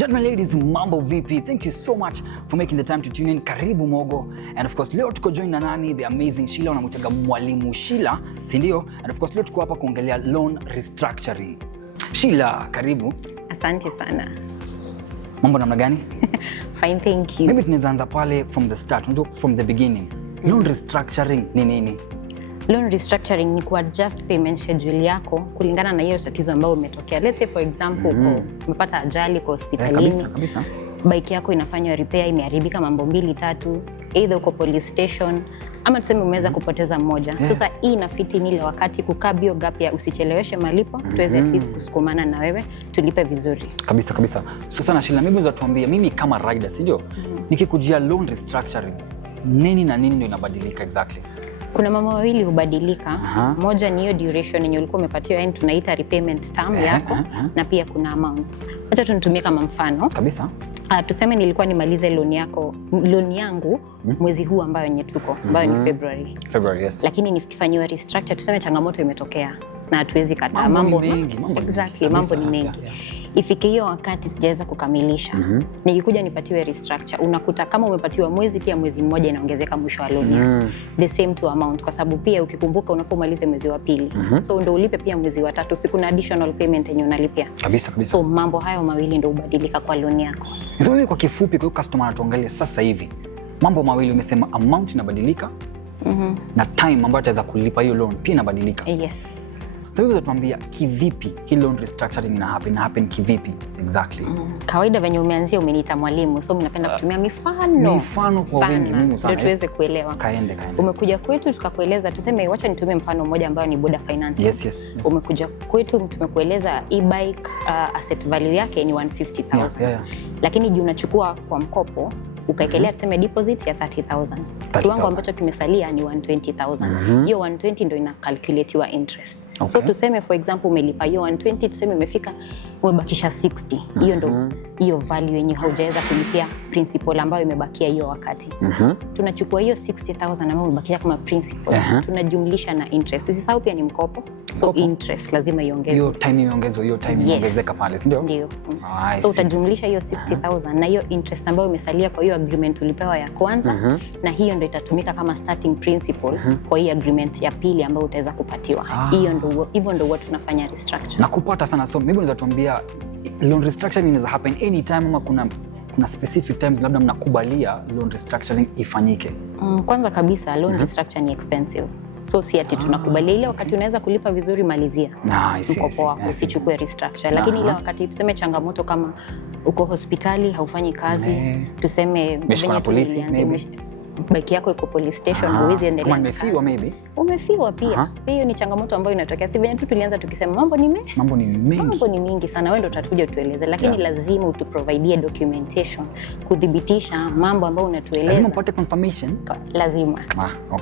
Gentlemen, ladies, mambo vipi? Thank you so much for making the time to tune in. Karibu Mogo. And of course, leo tuko join na nani? The amazing Sheila, unamwitaga Mwalimu Sheila, si ndio? And of course, leo tuko hapa kuongelea loan restructuring. Sheila, karibu. Asante sana. Mambo namna gani? Fine, thank you. Maybe tunaweza anza pale from the start, from the beginning. Loan restructuring ni nini? Loan restructuring ni kuadjust payment schedule yako kulingana na hiyo tatizo ambayo umetokea. Let's say for example, umepata ajali kwa hospitalini. Kabisa. Bike yako inafanywa repair, imeharibika mambo 2-3, either uko police station ama tuseme umeweza kupoteza mmoja. Sasa hii inafiti ni ile wakati kukabio gap ya usicheleweshe malipo, tuweze at least kusukumana na wewe tulipe vizuri. Kabisa. So sana Sheila, mimi unaweza tuambia mimi kama rider, si ndio? Nikikujia loan restructuring, nini na nini ndio inabadilika exactly? Kuna mambo mawili hubadilika. Moja ni hiyo duration yenye ulikuwa umepatiwa, yani tunaita repayment term yako, na pia kuna amount. Acha tunitumie kama mfano. Kabisa. Tuseme nilikuwa nimalize loan yangu mwezi huu ambayo yenye tuko, ambayo ni February, yes. Lakini nikifanyiwa restructure, tuseme changamoto imetokea na hatuwezi kataa, mambo ni mengi. Ifike hiyo wakati sijaweza kukamilisha, nikikuja nipatiwe restructure, unakuta kama umepatiwa mwezi, pia mwezi mmoja inaongezeka mwisho wa loan yako. The same to amount, kwa sababu pia ukikumbuka unapomaliza mwezi wa pili, so ndio ulipe pia mwezi wa tatu, siku na additional payment yenye unalipia. Kabisa. So mambo hayo mawili ndio ubadilika kwa loan yako. So wewe kwa kifupi, kwa customer anatuangalia sasa hivi, mambo mawili umesema, amount inabadilika na time ambayo ataweza kulipa hiyo loan pia inabadilika. Yes. So wewe unatuambia kivipi hii loan restructuring ina happen kivipi exactly? Kawaida venye umeanzia umeniita mwalimu, so mnapenda kutumia mifano kwa wingi, mimi sana ndio tuweze kuelewa. Kaende. Umekuja kwetu tukakueleza, tuseme wacha nitumie mfano mmoja ambao ni Boda Finance. Yes. Umekuja kwetu tumekueleza e-bike asset value yake ni 150,000. Yeah. Lakini juu unachukua kwa mkopo ukaekelea tuseme deposit ya 30,000. Kiwango ambacho kimesalia ni 120,000. Hiyo 120 ndio ina calculatiwa interest. Okay. So tuseme for example umelipa hiyo 120, tuseme imefika umebakisha 60. Hiyo ndio hiyo value yenye haujaweza kulipia principal ambayo imebakia hiyo wakati. Tunachukua hiyo 60,000 ambayo imebakia kama principal, tunajumlisha na interest. Usisahau pia ni mkopo. So interest lazima iongezwe. Hiyo time imeongezeka pale, si ndio? Ndio. So utajumlisha hiyo 60,000 na hiyo interest ambayo imesalia kwa hiyo agreement ulipewa ya kwanza, na hiyo ndio itatumika kama starting principal kwa hiyo agreement ya pili ambayo utaweza kupatiwa. Hivyo ndio watu tunafanya restructure. Nakupata sana. So maybe unaweza tuambia loan restructuring inaweza happen anytime ama kuna specific times labda mnakubalia loan restructuring ifanyike? Kwanza kabisa loan restructure ni expensive. So si ati tunakubalia ile wakati unaweza kulipa vizuri, malizia mkopo wako, usichukue restructure. Lakini ile wakati tuseme changamoto kama uko hospitali haufanyi kazi, tuseme venye polisi bike yako iko police station, huwezi endelea. Umefiwa pia. Hiyo ni changamoto ambayo inatokea. Si venye tu tulianza tukisema mambo ni mingi sana, wewe ndio utakuja tueleze, lakini lazima utuprovide documentation kuthibitisha mambo ambayo unatueleza. Lazima upate confirmation. Lazima.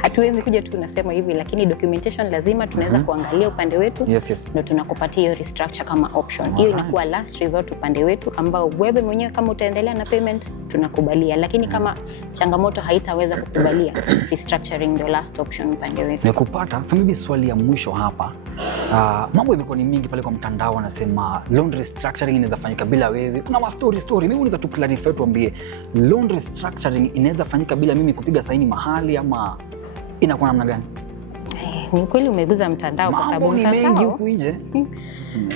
Hatuwezi kuja tu tunasema hivi, lakini documentation lazima tunaweza kuangalia upande wetu. Ndio tunakupatia hiyo restructure kama option. Hiyo inakuwa last resort upande wetu, ambao wewe mwenyewe kama utaendelea na payment tunakubalia, lakini kama changamoto haitaweza kukubalia, restructuring ndio last option upande wetu. Nikupata. So maybe swali ya mwisho hapa, mambo imekuwa ni mingi pale kwa mtandao, wanasema loan restructuring inaweza fanyika bila wewe. Kuna ma story mimi unaweza tu clarify, tuambie loan restructuring inaweza fanyika bila mimi kupiga saini mahali ama inakuwa namna gani? Ni kweli umeguza mtandao, kwa sababu mtandao ni mengi huku nje.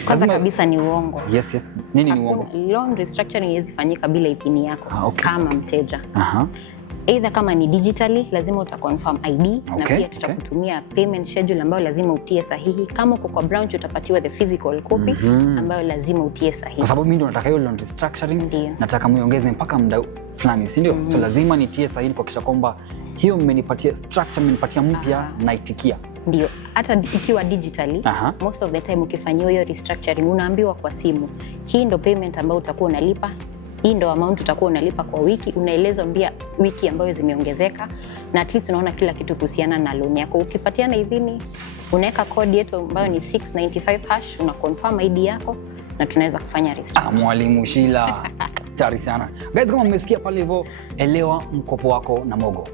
Kwanza kabisa ni uongo. Yes. Nini ni uongo? Loan restructuring haiwezi fanyika bila idhini yako kama mteja. Either kama ni digitally lazima utaconfirm ID, na pia tutakutumia payment schedule ambayo lazima utie sahihi. Kama uko kwa branch utapatiwa the physical copy ambayo lazima utie sahihi. Kwa sababu mimi ndo nataka hiyo loan restructuring, nataka muongeze mpaka muda fulani, si ndio? So lazima nitie sahihi kuhakikisha kwamba hiyo mmenipatia structure, mmenipatia mpya na itikia. Ndio. Hata ikiwa digitally, most of the time ukifanywa hiyo restructuring unaambiwa kwa simu, hii ndo payment ambayo utakuwa unalipa, hii ndo amount utakuwa unalipa kwa wiki, unaeleza mbia wiki ambayo zimeongezeka, na at least unaona kila kitu kuhusiana na loan yako. Ukipatiana idhini, unaweka code yetu ambayo ni 695#, una confirm ID yako na tunaweza kufanya restructure. Mwalimu Sheila. Tari sana. Guys, kama mmesikia pale hivyo, elewa mkopo wako na Mogo.